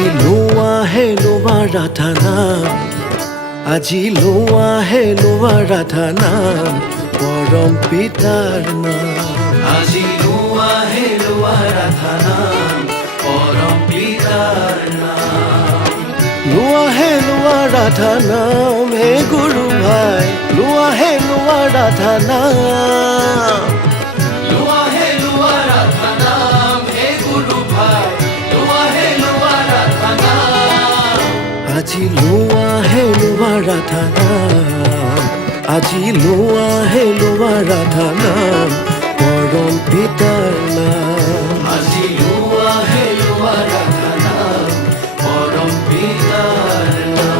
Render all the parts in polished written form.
আজি লোৱা ৰাধা নাম, আজি লোৱা ৰাধা নাম, পৰম পিতাৰ নাম। আজি লোৱা ৰাধা নাম, পৰম পিতাৰ নাম। লোৱা ৰাধা নাম, হে গুৰু ভাই, লোৱা ৰাধা নাম। লোৱা ৰাধা নাম, হে গুৰু ভাই, লোৱা ৰাধা নাম। আজি লোৱা ৰাধা নাম, আজি লোৱা ৰাধা নাম, পৰম পিতাৰ নাম। আজি লোৱা ৰাধা নাম, পৰম পিতাৰ নাম।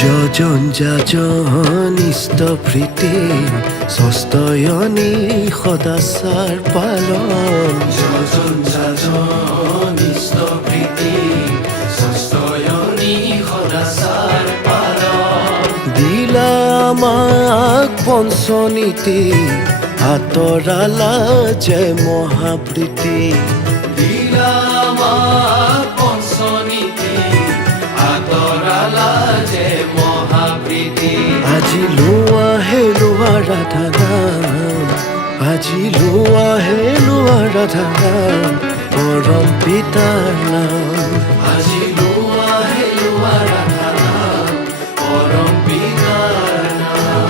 যজন যাজন ইষ্টভৃতি, ষষ্ঠয়নী সদাচাৰ পালন। যজন যাজন ইষ্টভৃতি, ষষ্ঠয়নী সদাচাৰ পালন। দিলা আমাক পঞ্চনীতি, আঁতৰালা যে মহাপ্ৰীতি। দিলা আমাক পঞ্চনীতি, আঁতৰালা যে মহাপ্ৰীতি। আজি লোৱা ৰাধা নাম, আজি লোৱা ৰাধা নাম, পৰম পিতাৰ নাম। আজি লোৱা ৰাধা নাম, পৰম পিতাৰ নাম।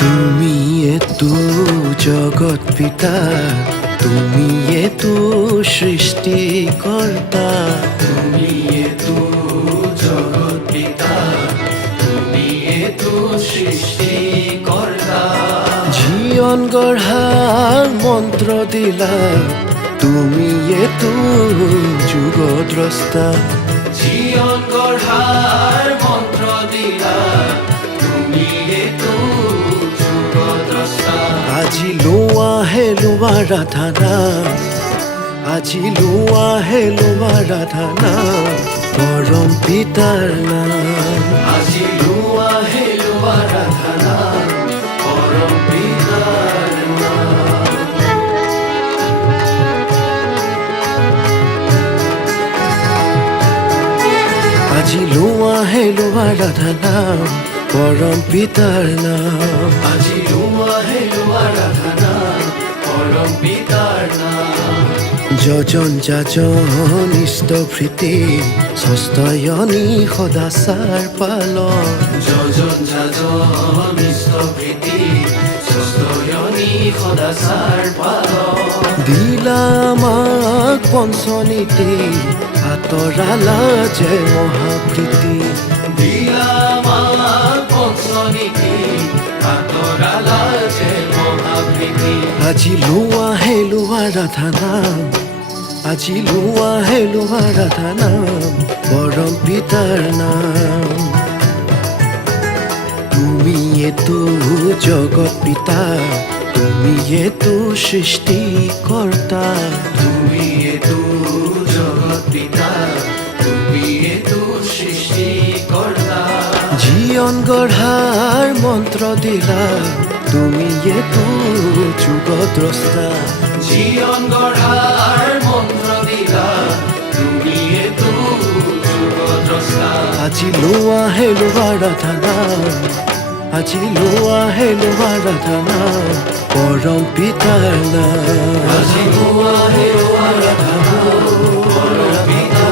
তুমিয়েতো জগত পিতা, তুমিয়েতো সৃষ্টিকৰ্তা। তুমিয়েতো জগত পিতা, তুমিয়েতো সৃষ্টিকৰ্তা। জীৱন গঢ়াৰ মন্ত্ৰ দিলা, তুমিয়েতো যুগদ্ৰষ্টা। জীৱন গঢ়াৰ মন্ত্ৰ দিলা, তুমিয়েতো যুগদ্ৰষ্টা। আজি লোৱা ৰাধা নাম, আজি লোৱা ৰাধা নাম, পৰম পিতাৰ নাম। আজি লোৱা ৰাধা নাম, পৰম পিতাৰ নাম। আজি লোৱা ৰাধা নাম, পৰম পিতাৰ নাম। আজি লোৱা ৰাধা নাম, পৰম পিতাৰ নাম। যজন যাজন ইষ্টভৃতি, ষষ্ঠয়নী সদাচাৰ পালন। যজন যাজন ইষ্টভৃতি, ষষ্ঠয়নী সদাচাৰ পালন। দিলা আমাক পঞ্চনীতি, আঁতৰালা যে মহাপ্ৰীতি। দিলা আমাক পঞ্চনীতি, আঁতৰালা যে মহাপ্ৰীতি। আজি লোৱা ৰাধা নাম, আজি লোৱা ৰাধা নাম, পৰম পিতাৰ নাম। তুমিয়েতো জগত পিতা, তুমিয়েতো সৃষ্টিকৰ্তা। তুমিয়েতো জগত পিতা, তুমিয়েতো সৃষ্টিকৰ্তা। জীৱন গঢ়াৰ মন্ত্ৰ দিলা, তুমিয়েতো যুগদ্ৰষ্টা। জীৱন গঢ়াৰ মন্ত্ৰ দিলা, তুমিয়েতো যুগদ্ৰষ্টা। আজি লোৱা ৰাধা নাম, আজি লোৱা হে লোৱা ৰাধনা পৰম পিতাৰ নাম আজি লোৱা হে লোৱা ৰাধনা পৰম পিতা